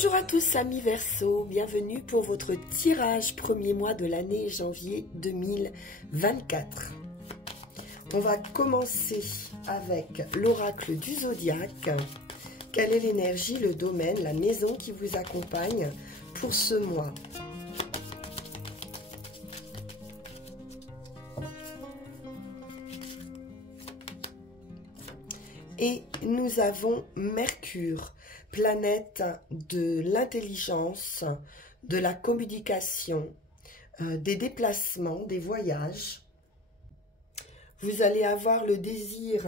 Bonjour à tous amis Verseau, bienvenue pour votre tirage premier mois de l'année janvier 2024. On va commencer avec l'oracle du zodiaque. Quelle est l'énergie, le domaine, la maison qui vous accompagne pour ce mois? Et nous avons Mercure, planète de l'intelligence, de la communication, des déplacements, des voyages. Vous allez avoir le désir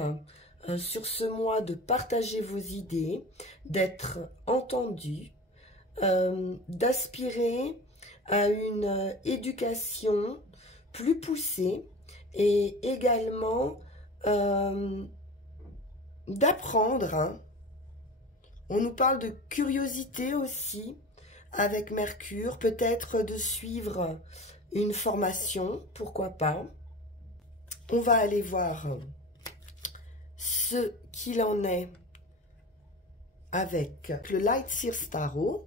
sur ce mois de partager vos idées, d'être entendu, d'aspirer à une éducation plus poussée et également d'apprendre. On nous parle de curiosité aussi avec Mercure, peut-être de suivre une formation, pourquoi pas. On va aller voir ce qu'il en est avec le Light Seers Tarot.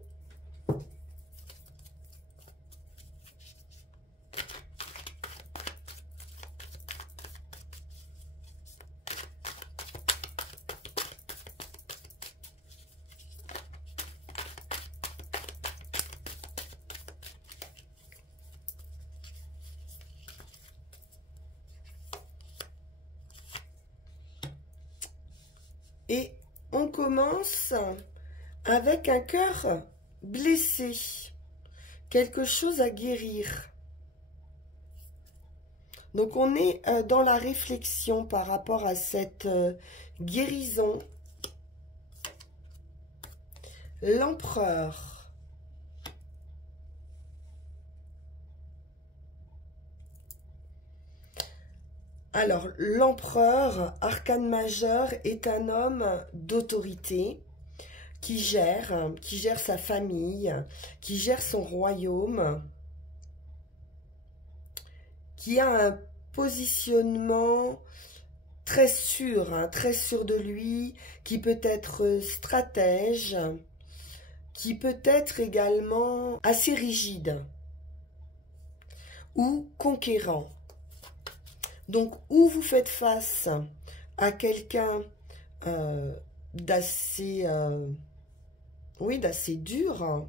Et on commence avec un cœur blessé, quelque chose à guérir. Donc on est dans la réflexion par rapport à cette guérison. L'empereur. Alors, l'empereur, arcane majeur, est un homme d'autorité qui gère sa famille, qui gère son royaume, qui a un positionnement très sûr de lui, qui peut être stratège, qui peut être également assez rigide ou conquérant. Donc, ou vous faites face à quelqu'un d'assez dur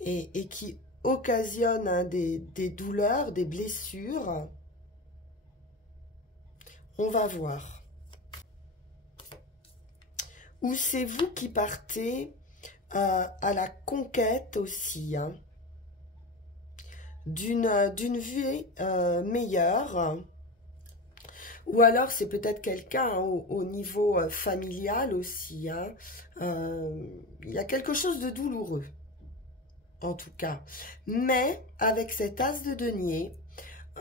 et qui occasionne des douleurs, des blessures. On va voir. Ou c'est vous qui partez à la conquête aussi, d'une vie meilleure, ou alors c'est peut-être quelqu'un au niveau familial aussi. Il y a quelque chose de douloureux, en tout cas. Mais avec cet as de denier,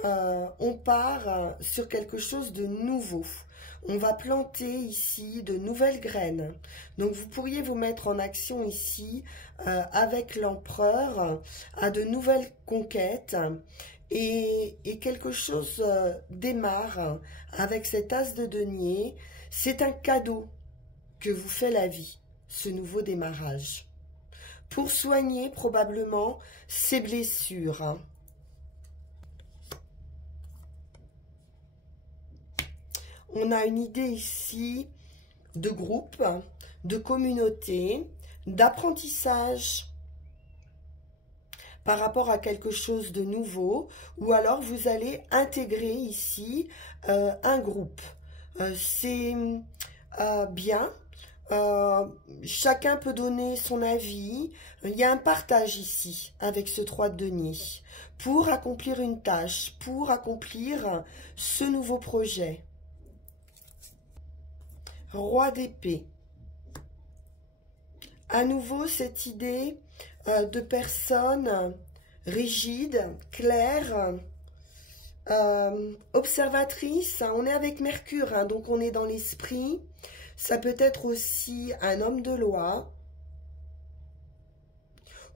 on part sur quelque chose de nouveau. On va planter ici de nouvelles graines. Donc, vous pourriez vous mettre en action ici avec l'empereur à de nouvelles conquêtes. Et quelque chose démarre avec cet as de denier. C'est un cadeau que vous fait la vie, ce nouveau démarrage. Pour soigner probablement ces blessures. On a une idée ici de groupe, de communauté, d'apprentissage par rapport à quelque chose de nouveau, ou alors vous allez intégrer ici un groupe. C'est bien, chacun peut donner son avis, il y a un partage ici avec ce 3 de denier pour accomplir une tâche, pour accomplir ce nouveau projet. Roi d'épée. À nouveau, cette idée de personnes rigides, claires, observatrices. On est avec Mercure, donc on est dans l'esprit. Ça peut être aussi un homme de loi.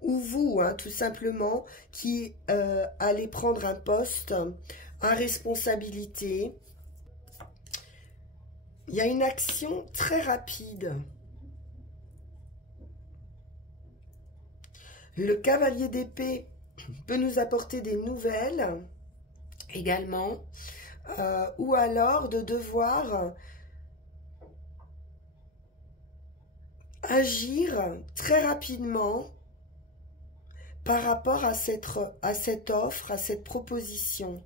Ou vous, tout simplement, qui allez prendre un poste à responsabilité. Il y a une action très rapide. Le cavalier d'épée peut nous apporter des nouvelles également, ou alors de devoir agir très rapidement par rapport à cette offre, à cette proposition.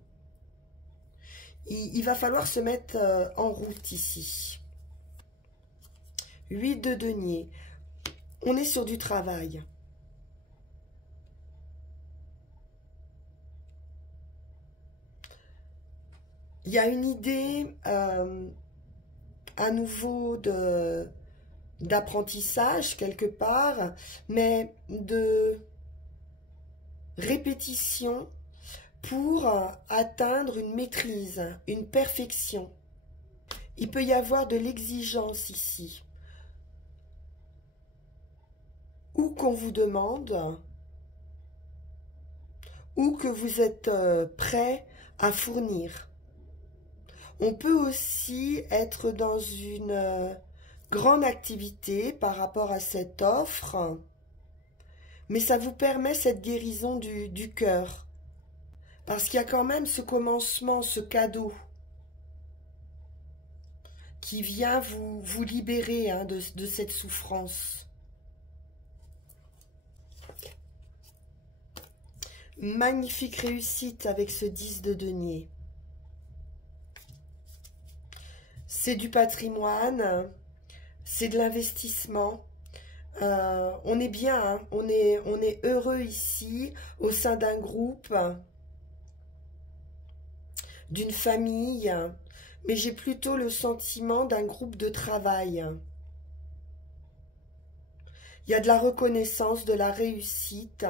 Il va falloir se mettre en route ici. 8 de denier. On est sur du travail. Il y a une idée à nouveau d'apprentissage quelque part, mais de répétition pour atteindre une maîtrise, une perfection. Il peut y avoir de l'exigence ici. Ou qu'on vous demande, ou que vous êtes prêt à fournir. On peut aussi être dans une grande activité par rapport à cette offre, mais ça vous permet cette guérison du cœur. Parce qu'il y a quand même ce commencement, ce cadeau qui vient vous libérer hein, de cette souffrance. Magnifique réussite avec ce 10 de denier. C'est du patrimoine, c'est de l'investissement. On est bien, hein, on est heureux ici, au sein d'un groupe, d'une famille, mais j'ai plutôt le sentiment d'un groupe de travail. Il y a de la reconnaissance, de la réussite.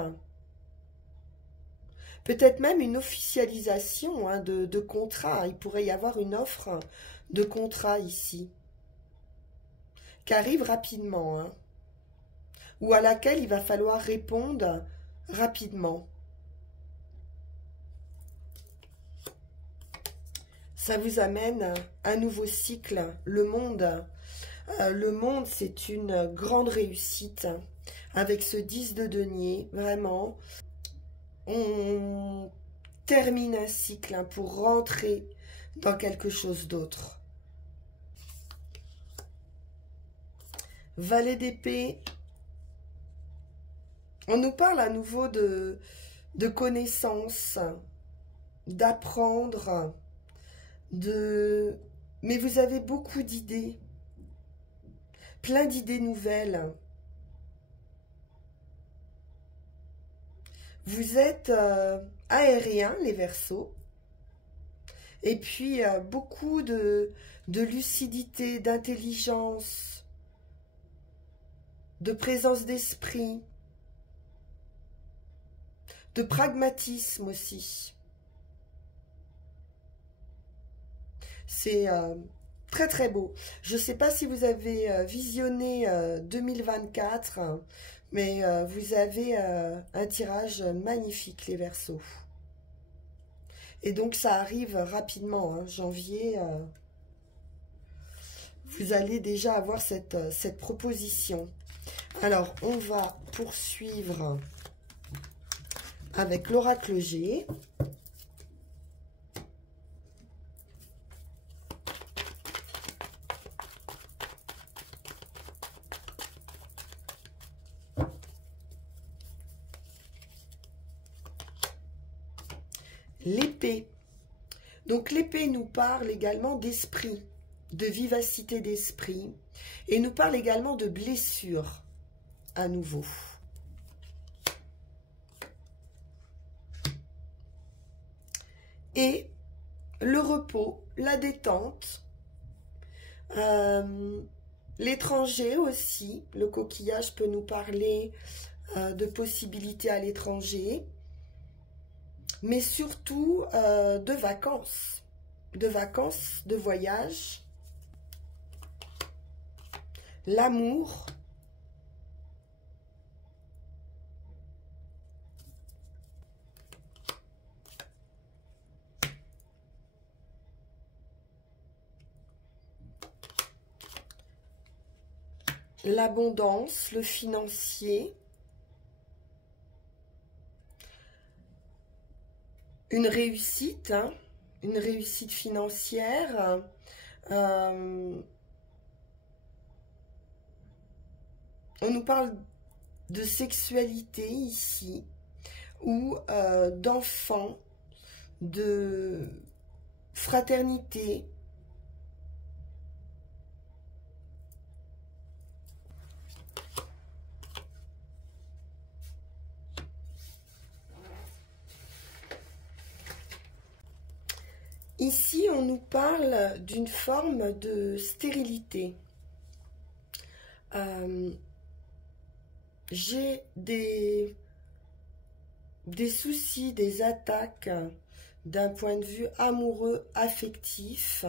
Peut-être même une officialisation hein, de contrat. Il pourrait y avoir une offre de contrat ici, qui arrive rapidement, hein, ou à laquelle il va falloir répondre rapidement. Ça vous amène un nouveau cycle. Le monde, c'est une grande réussite. Avec ce 10 de denier, vraiment, on termine un cycle hein, pour rentrer dans quelque chose d'autre. Valet d'épée. On nous parle à nouveau de connaissances, d'apprendre, mais vous avez beaucoup d'idées, plein d'idées nouvelles. Vous êtes aériens, les Verseaux, et puis beaucoup de lucidité, d'intelligence, de présence d'esprit, de pragmatisme aussi. C'est très très beau. Je ne sais pas si vous avez visionné 2024, mais vous avez un tirage magnifique, les Verseaux. Et donc ça arrive rapidement, hein, janvier. Vous allez déjà avoir cette proposition. Alors, on va poursuivre avec l'oracle G. L'épée. Donc l'épée nous parle également d'esprit, de vivacité d'esprit, et nous parle également de blessures, à nouveau. Et le repos, la détente, l'étranger aussi. Le coquillage peut nous parler de possibilités à l'étranger, mais surtout de vacances, de voyage, l'amour, l'abondance, le financier, une réussite, hein, une réussite financière. On nous parle de sexualité ici, ou d'enfants, de fraternité. Ici, on nous parle d'une forme de stérilité. J'ai des soucis, des attaques d'un point de vue amoureux, affectif,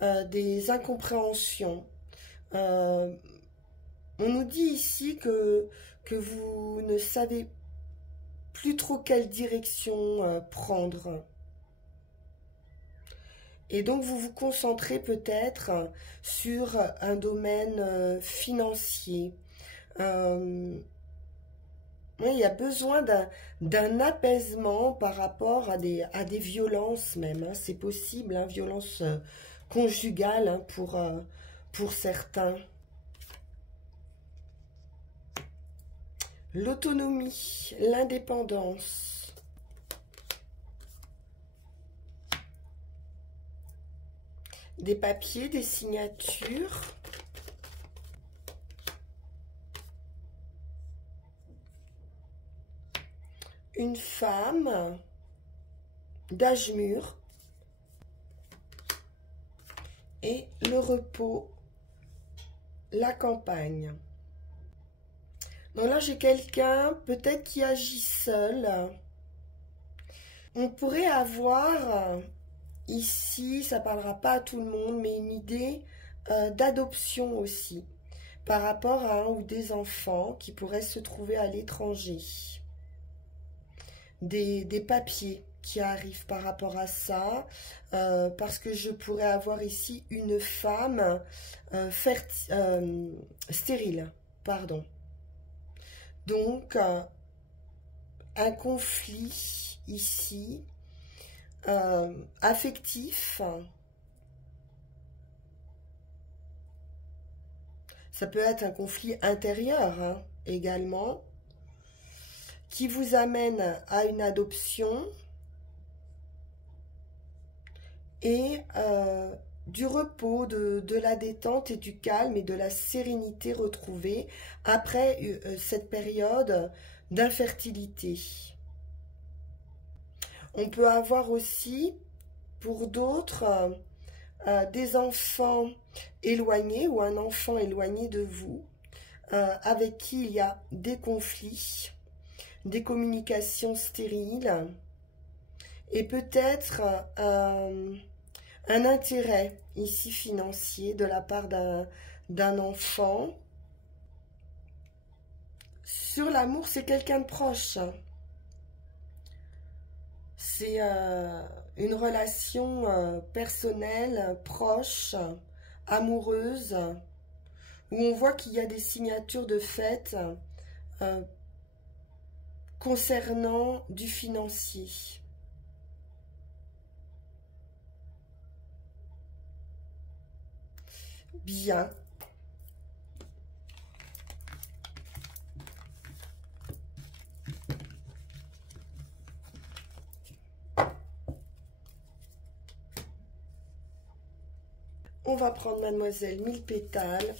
des incompréhensions. On nous dit ici que vous ne savez plus trop quelle direction prendre. Et donc, vous vous concentrez peut-être sur un domaine financier. Oui, il y a besoin d'un apaisement par rapport à des violences même. Hein. C'est possible, hein, violence conjugale hein, pour certains. L'autonomie, l'indépendance. Des papiers, des signatures. Une femme d'âge mûr. Et le repos, la campagne. Donc là, j'ai quelqu'un peut-être qui agit seul. On pourrait avoir... Ici, ça ne parlera pas à tout le monde, mais une idée d'adoption aussi, par rapport à un ou des enfants qui pourraient se trouver à l'étranger. Des papiers qui arrivent par rapport à ça, parce que je pourrais avoir ici une femme stérile, pardon. Donc, un conflit ici, affectif, ça peut être un conflit intérieur hein, également, qui vous amène à une adoption et du repos, de la détente et du calme et de la sérénité retrouvée après cette période d'infertilité. On peut avoir aussi, pour d'autres, des enfants éloignés ou un enfant éloigné de vous, avec qui il y a des conflits, des communications stériles, et peut-être un intérêt ici financier de la part d'un enfant. Sur l'amour, c'est quelqu'un de proche. C'est une relation personnelle, proche, amoureuse, où on voit qu'il y a des signatures de fait concernant du financier. Bien. On va prendre Mademoiselle 1000 pétales.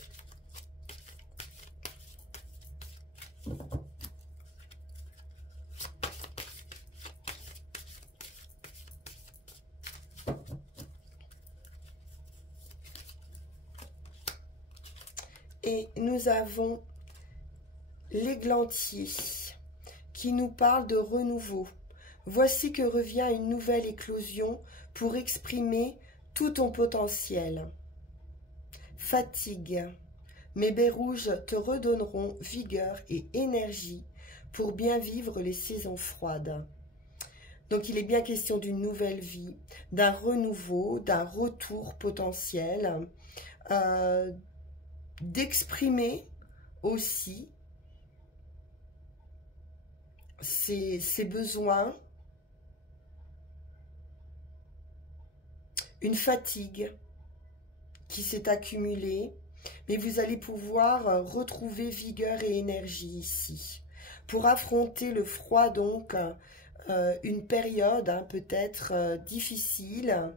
Et nous avons l'églantier qui nous parle de renouveau. Voici que revient une nouvelle éclosion pour exprimer tout ton potentiel. Fatigue. Mes baies rouges te redonneront vigueur et énergie pour bien vivre les saisons froides. Donc il est bien question d'une nouvelle vie, d'un renouveau, d'un retour potentiel, d'exprimer aussi ses besoins, une fatigue qui s'est accumulée, mais vous allez pouvoir retrouver vigueur et énergie ici. Pour affronter le froid, donc, une période peut-être difficile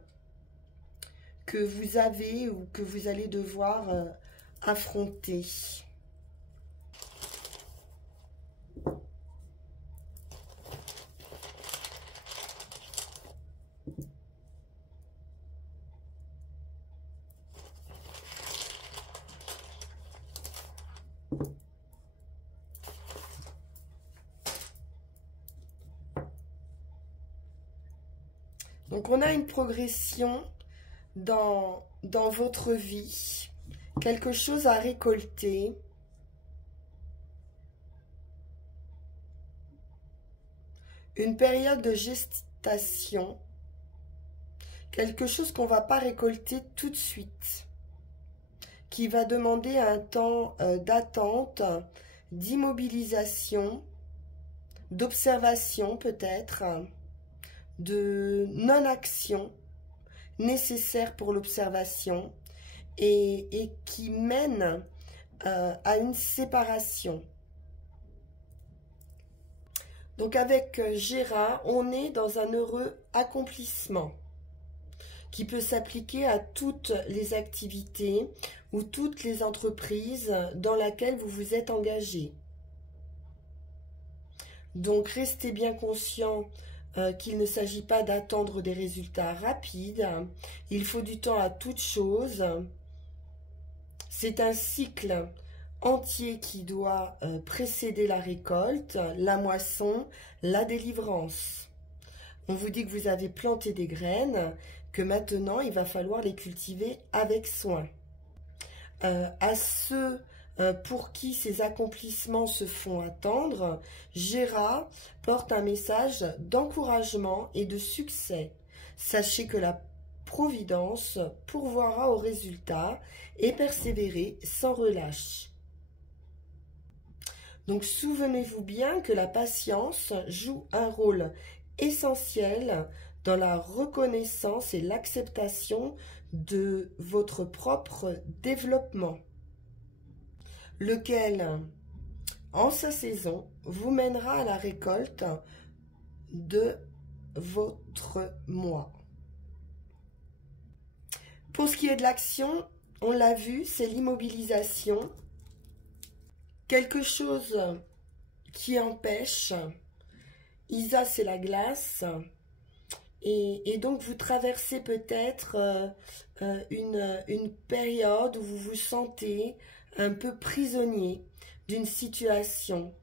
que vous avez ou que vous allez devoir affronter. Donc on a une progression dans votre vie, quelque chose à récolter. Une période de gestation, quelque chose qu'on ne va pas récolter tout de suite, qui va demander un temps d'attente, d'immobilisation, d'observation peut-être, de non-action nécessaire pour l'observation et qui mène à une séparation. Donc avec Gera, on est dans un heureux accomplissement qui peut s'appliquer à toutes les activités ou toutes les entreprises dans lesquelles vous vous êtes engagé. Donc restez bien conscient qu'il ne s'agit pas d'attendre des résultats rapides. Il faut du temps à toute chose. C'est un cycle entier qui doit précéder la récolte, la moisson, la délivrance. On vous dit que vous avez planté des graines, que maintenant il va falloir les cultiver avec soin. À ceux pour qui ces accomplissements se font attendre, Gera porte un message d'encouragement et de succès. Sachez que la Providence pourvoira aux résultats et persévérez sans relâche. Donc souvenez-vous bien que la patience joue un rôle essentiel dans la reconnaissance et l'acceptation de votre propre développement, lequel, en sa saison, vous mènera à la récolte de votre mois. Pour ce qui est de l'action, on l'a vu, c'est l'immobilisation. Quelque chose qui empêche. Isa, c'est la glace. Et donc, vous traversez peut-être une période où vous vous sentez un peu prisonnier d'une situation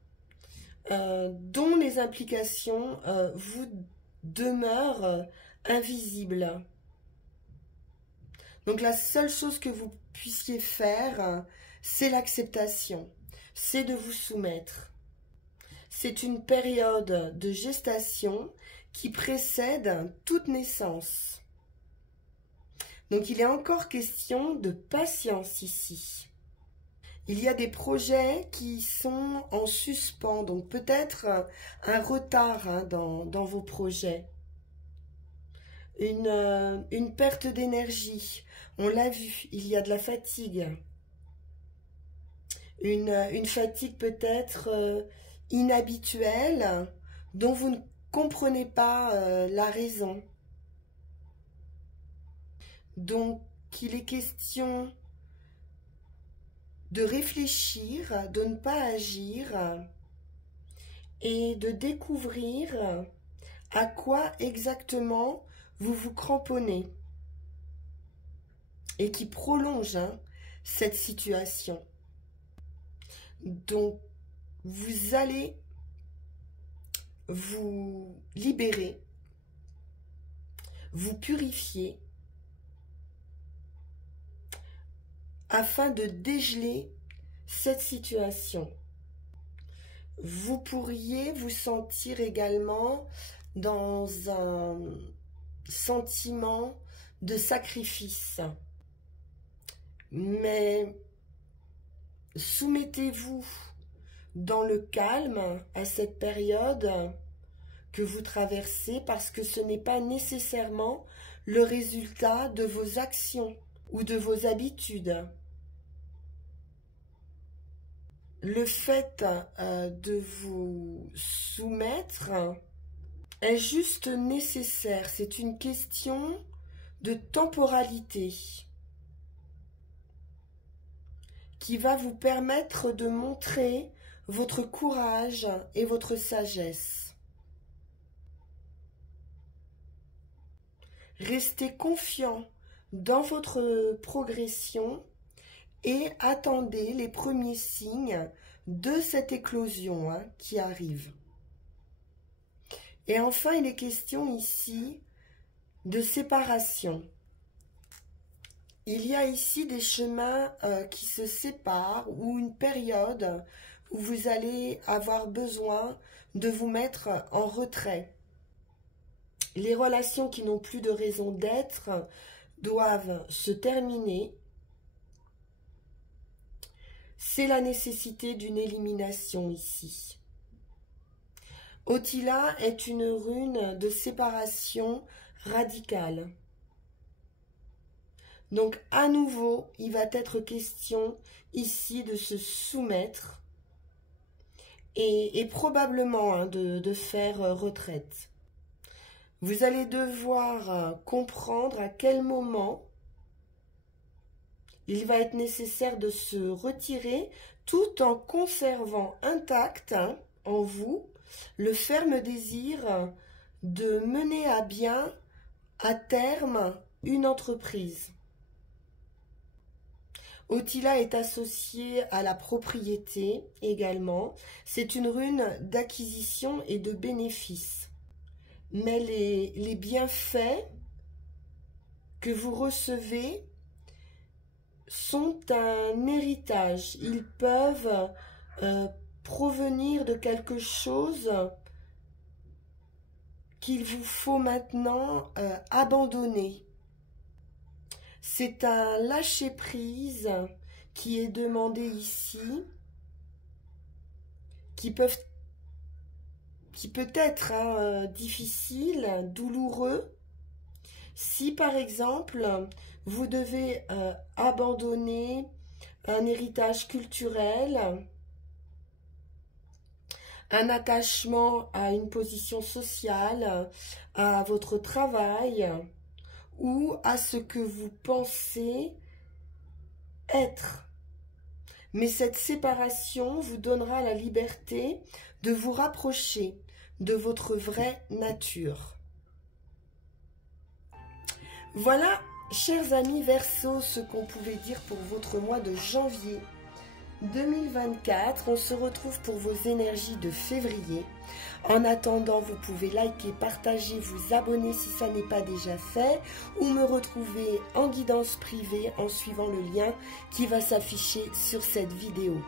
dont les implications vous demeurent invisibles. Donc, la seule chose que vous puissiez faire, c'est l'acceptation, c'est de vous soumettre. C'est une période de gestation qui précède toute naissance. Donc, il est encore question de patience ici. Il y a des projets qui sont en suspens, donc peut-être un retard dans vos projets. Une perte d'énergie, on l'a vu, il y a de la fatigue. Une fatigue peut-être inhabituelle, dont vous ne comprenez pas la raison. Donc, il est question de réfléchir, de ne pas agir et de découvrir à quoi exactement vous vous cramponnez et qui prolonge cette situation. Donc, vous allez vous libérer, vous purifier afin de dégeler cette situation. Vous pourriez vous sentir également dans un sentiment de sacrifice. Mais soumettez-vous dans le calme à cette période que vous traversez parce que ce n'est pas nécessairement le résultat de vos actions ou de vos habitudes. Le fait de vous soumettre est juste nécessaire. C'est une question de temporalité qui va vous permettre de montrer votre courage et votre sagesse. Restez confiant dans votre progression et attendez les premiers signes de cette éclosion qui arrive. Et enfin, il est question ici de séparation. Il y a ici des chemins qui se séparent ou une période où vous allez avoir besoin de vous mettre en retrait. Les relations qui n'ont plus de raison d'être doivent se terminer. C'est la nécessité d'une élimination ici. Ottila est une rune de séparation radicale. Donc à nouveau, il va être question ici de se soumettre et probablement de faire retraite. Vous allez devoir comprendre à quel moment il va être nécessaire de se retirer tout en conservant intact en vous le ferme désir de mener à bien, à terme, une entreprise. Ottila est associée à la propriété également. C'est une rune d'acquisition et de bénéfice. Mais les bienfaits que vous recevez sont un héritage. Ils peuvent provenir de quelque chose qu'il vous faut maintenant abandonner. C'est un lâcher-prise qui est demandé ici, qui peut être difficile, douloureux. Si par exemple, vous devez abandonner un héritage culturel, un attachement à une position sociale, à votre travail ou à ce que vous pensez être. Mais cette séparation vous donnera la liberté de vous rapprocher de votre vraie nature. Voilà, chers amis Verseau, ce qu'on pouvait dire pour votre mois de janvier 2024. On se retrouve pour vos énergies de février. En attendant, vous pouvez liker, partager, vous abonner si ça n'est pas déjà fait, ou me retrouver en guidance privée en suivant le lien qui va s'afficher sur cette vidéo.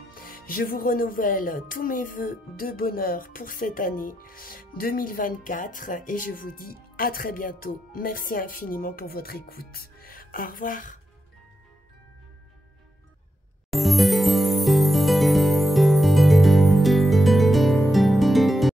Je vous renouvelle tous mes vœux de bonheur pour cette année 2024 et je vous dis à très bientôt. Merci infiniment pour votre écoute. Au revoir.